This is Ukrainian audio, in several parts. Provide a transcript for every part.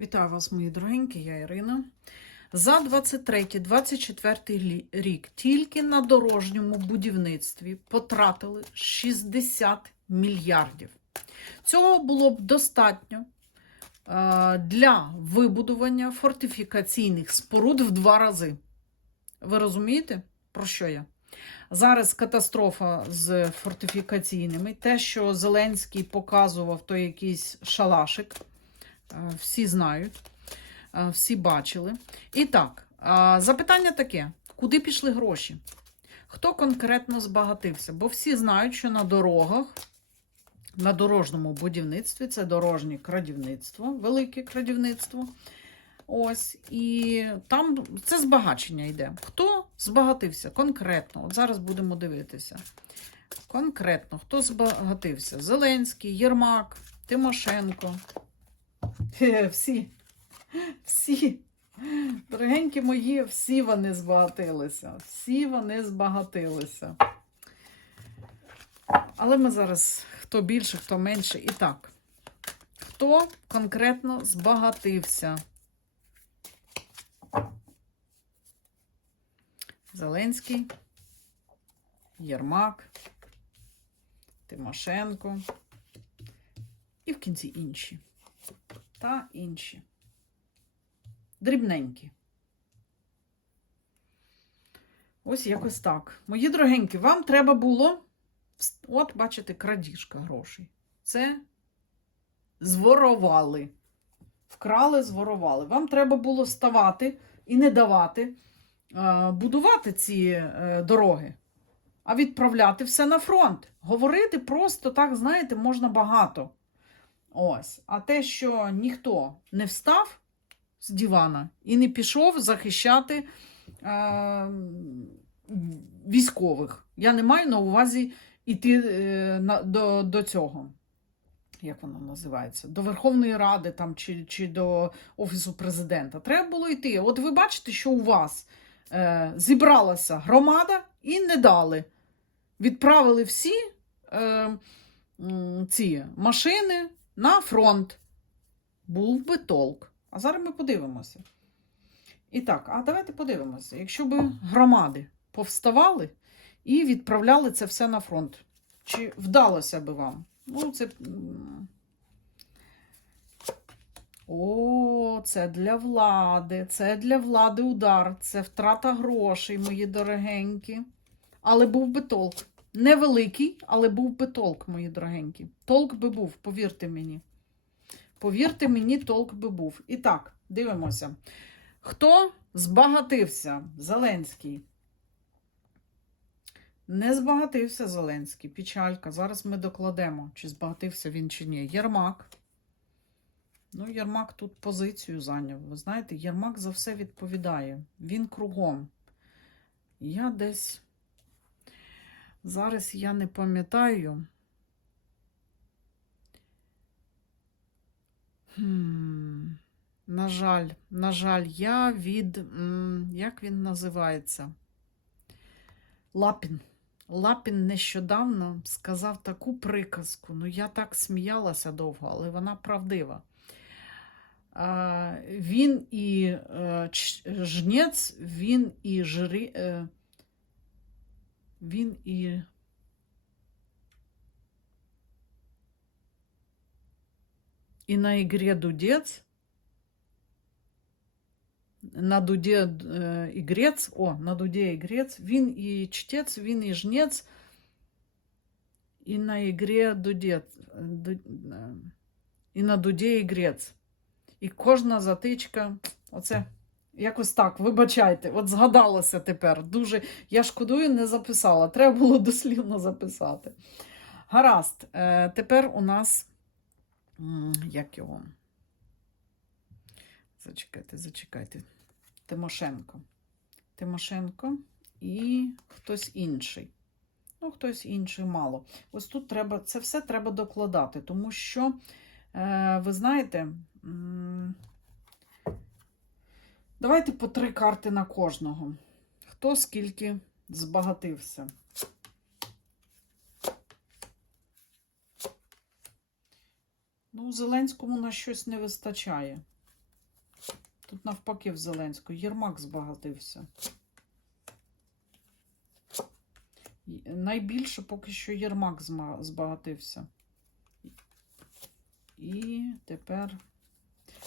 Вітаю вас, мої дорогенькі, я Ірина. За 23-24 рік тільки на дорожньому будівництві потратили 60 мільярдів. Цього було б достатньо е, для вибудування фортифікаційних споруд в два рази. Ви розумієте, про що я? Зараз катастрофа з фортифікаційними. Те, що Зеленський показував, то якийсь шалашик. Е, Всі знають, е, всі бачили. І так, е, запитання таке: куди пішли гроші? Хто конкретно збагатився? Бо всі знають, що на дорогах, на дорожньому будівництві це дорожнє крадівництво, велике крадівництво. Ось, і там це збагачення йде. Хто збагатився конкретно? От зараз будемо дивитися. Конкретно, хто збагатився? Зеленський, Єрмак, Тимошенко. Хе, Всі. Всі. Дорогенькі мої, всі вони збагатилися. Всі вони збагатилися. Але ми зараз хто більше, хто менше. І так. Хто конкретно збагатився? Зеленський, Єрмак, Тимошенко і в кінці інші. Та інші. Дрібненькі. Ось якось так. Мої дорогенькі, вам треба було. От, бачите, крадіжка грошей. Це зворовали. Вкрали, зворовали. Вам треба було ставати і не давати е, будувати ці е, дороги, а відправляти все на фронт. Говорити просто так, знаєте, можна багато. Ось. А те, що ніхто не встав з дивана і не пішов захищати е, військових. Я не маю на увазі йти е, на, до, до цього. Як воно називається? До Верховної Ради там, чи, чи до Офісу президента. Треба було йти. От ви бачите, що у вас е, зібралася громада і не дали. Відправили всі е, ці машини на фронт. Був би толк. А зараз ми подивимося. І так, а давайте подивимося. Якщо б громади повставали і відправляли це все на фронт. Чи вдалося би вам? Ну, це. О, це для влади. Це для влади удар. Це втрата грошей, мої дорогенькі. Але був би толк. Невеликий, але був би толк, мої дорогенькі. Толк би був, повірте мені. Повірте мені, толк би був. І так, дивимося. Хто збагатився? Зеленський. Не збагатився Зеленський. Печалька. Зараз ми докладемо, чи збагатився він чи ні. Єрмак. Ну, Єрмак тут позицію зайняв. Ви знаєте, Єрмак за все відповідає. Він кругом. Я десь. Зараз я не пам'ятаю. На жаль, на жаль, я від. Як він називається? Лапін. Лапін нещодавно сказав таку приказку. Ну, я так сміялася довго, але вона правдива. Він і е, жнець, він і жрі. Е, Він і. І на ігрі дудець. На дуде е, ігрець, о, на дуде ігрець, він і чтець, він і жнець, і на ігрі дудець, ду, е, і на дуде ігрець. І кожна затичка, оце якось так, вибачайте, от згадалося тепер. Дуже, я шкодую, не записала. Треба було дослівно записати. Гаразд, е, тепер у нас, як його? Зачекайте, зачекайте. Тимошенко. Тимошенко і хтось інший. Ну, хтось інший мало. Ось тут треба, це все треба докладати, тому що, е, ви знаєте, давайте по три карти на кожного. Хто скільки збагатився. Ну, Зеленському на щось не вистачає. Тут навпаки в Зеленську. Єрмак збагатився. Найбільше поки що Єрмак збагатився. І тепер.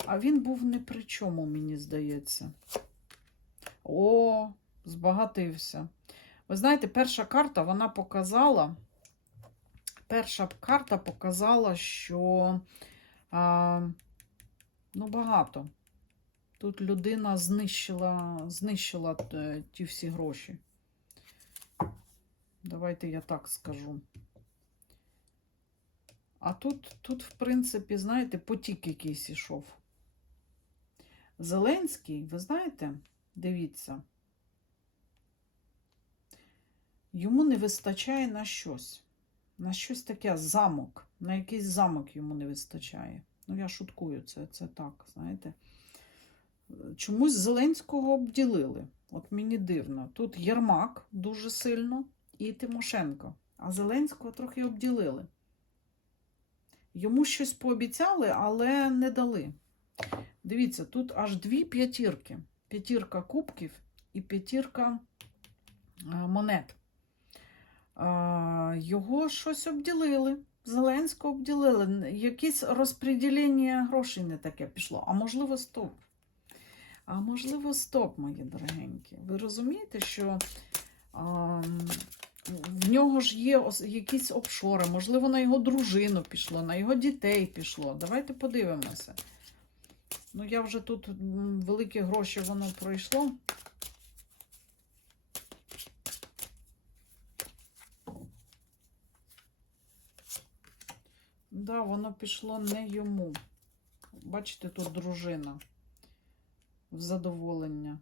А він був не при чому, мені здається. О, збагатився. Ви знаєте, перша карта вона показала. Перша карта показала, що а, ну, багато. Тут людина знищила, знищила е, ті всі гроші. Давайте я так скажу. А тут, тут, в принципі, знаєте, потік якийсь ішов. Зеленський, ви знаєте, дивіться, йому не вистачає на щось. На щось таке замок. На якийсь замок йому не вистачає. Ну, я шуткую, це, це так, знаєте. Чомусь Зеленського обділили. От мені дивно. Тут Єрмак дуже сильно і Тимошенко. А Зеленського трохи обділили. Йому щось пообіцяли, але не дали. Дивіться, тут аж дві п'ятірки. П'ятірка кубків і п'ятірка монет. Його щось обділили. Зеленського обділили. Якесь розподілення грошей не таке пішло. А можливо, стоп. А можливо, стоп, мої дорогенькі. Ви розумієте, що а, в нього ж є якісь обшори, можливо, на його дружину пішло, на його дітей пішло. Давайте подивимося. Ну, я вже тут великі гроші воно пройшло. Да, воно пішло не йому. Бачите, тут дружина в задоволення.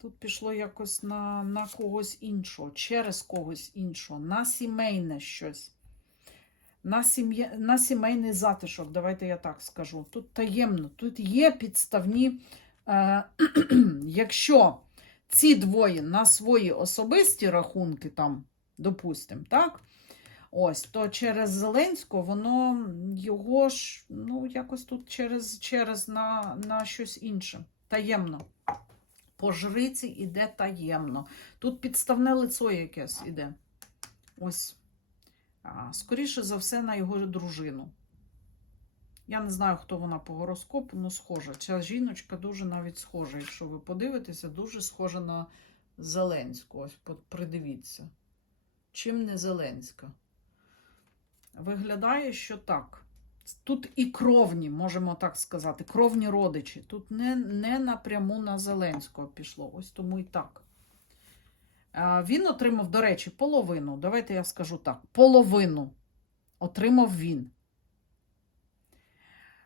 Тут пішло якось на, на когось іншого, через когось іншого, на сімейне щось. На, сім'я, на сімейний затишок, давайте я так скажу. Тут таємно, тут є підставні. Е, якщо ці двоє на свої особисті рахунки, там, допустимо, так? Ось, то через Зеленського воно його ж, ну, якось тут через, через на, на щось інше. Таємно. По жриці іде таємно. Тут підставне лицо якесь іде. Ось. Скоріше за все, на його дружину. Я не знаю, хто вона по гороскопу, але схожа. Ця жіночка дуже навіть схожа. Якщо ви подивитеся, дуже схожа на Зеленську. Ось придивіться. Чим не Зеленська? Виглядає, що так. Тут і кровні, можемо так сказати, кровні родичі. Тут не, не напряму на Зеленського пішло. Ось тому і так. Він отримав, до речі, половину. Давайте я скажу так: половину отримав він.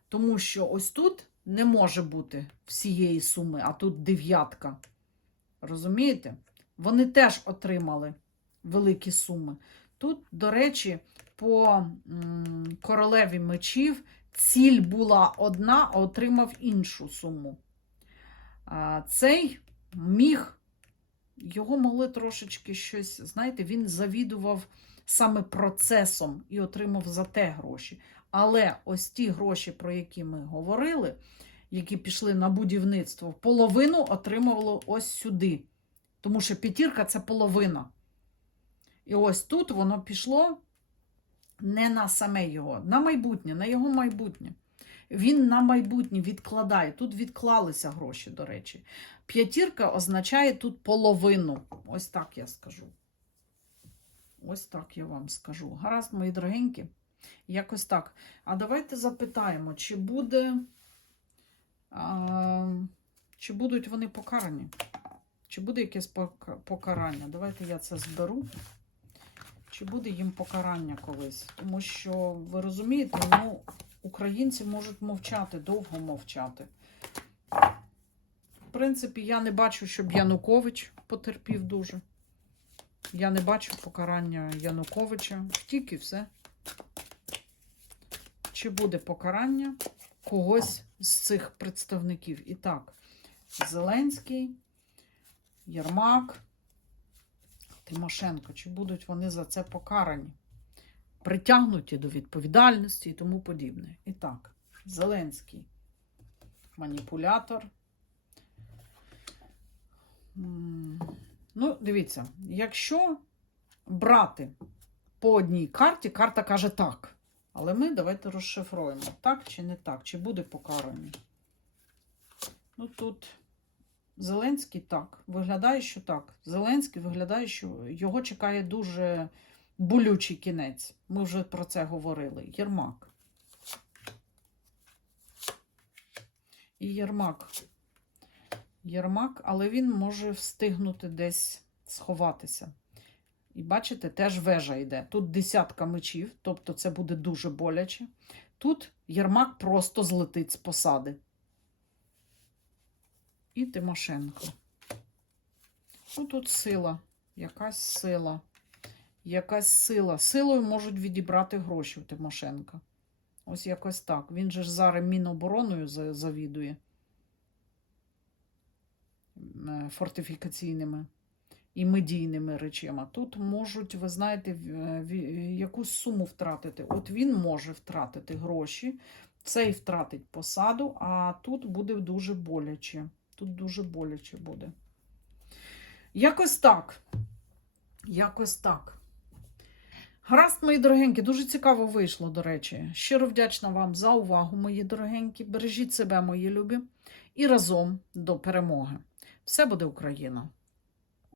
Тому що ось тут не може бути всієї суми, а тут дев'ятка. Розумієте? Вони теж отримали великі суми. Тут, до речі, по королеві мечів ціль була одна, а отримав іншу суму. Цей міг, його могли трошечки щось, знаєте, він завідував саме процесом і отримав за те гроші. Але ось ті гроші, про які ми говорили, які пішли на будівництво, половину отримувало ось сюди. Тому що п'ятірка це половина. І ось тут воно пішло не на саме його, на майбутнє, на його майбутнє. Він на майбутнє відкладає. Тут відклалися гроші, до речі. П'ятірка означає тут половину. Ось так я скажу. Ось так я вам скажу. Гаразд, мої дорогенькі. Якось так. А давайте запитаємо, чи буде. А, чи будуть вони покарані? Чи буде якесь покарання? Давайте я це зберу. Чи буде їм покарання колись? Тому що, ви розумієте, ну, українці можуть мовчати, довго мовчати. В принципі, я не бачу, щоб Янукович потерпів дуже. Я не бачу покарання Януковича. І все. Чи буде покарання когось з цих представників? І так, Зеленський, Єрмак, Тимошенко, чи будуть вони за це покарані, притягнуті до відповідальності і тому подібне. І так, Зеленський маніпулятор, Ну, дивіться, якщо брати по одній карті, карта каже так. Але ми давайте розшифруємо, так чи не так, чи буде покараний. Ну тут Зеленський так. Виглядає, що так. Зеленський виглядає, що його чекає дуже болючий кінець. Ми вже про це говорили. Єрмак. І Єрмак. Єрмак, але він може встигнути десь сховатися. І бачите, теж вежа йде. Тут десятка мечів, тобто це буде дуже боляче. Тут Єрмак просто злетить з посади. І Тимошенко. Ну, тут сила, якась сила. Якась сила. Силою можуть відібрати гроші у Тимошенка. Ось якось так. Він же ж зараз Мінобороною завідує е, фортифікаційними і медійними речами. Тут можуть, ви знаєте, в- в- якусь суму втратити. От він може втратити гроші, цей втратить посаду, а тут буде дуже боляче. Тут дуже боляче буде. Якось так. Якось так. Гаразд, мої дорогенькі, дуже цікаво вийшло, до речі. Щиро вдячна вам за увагу, мої дорогенькі. Бережіть себе, мої любі, і разом до перемоги. Все буде Україна!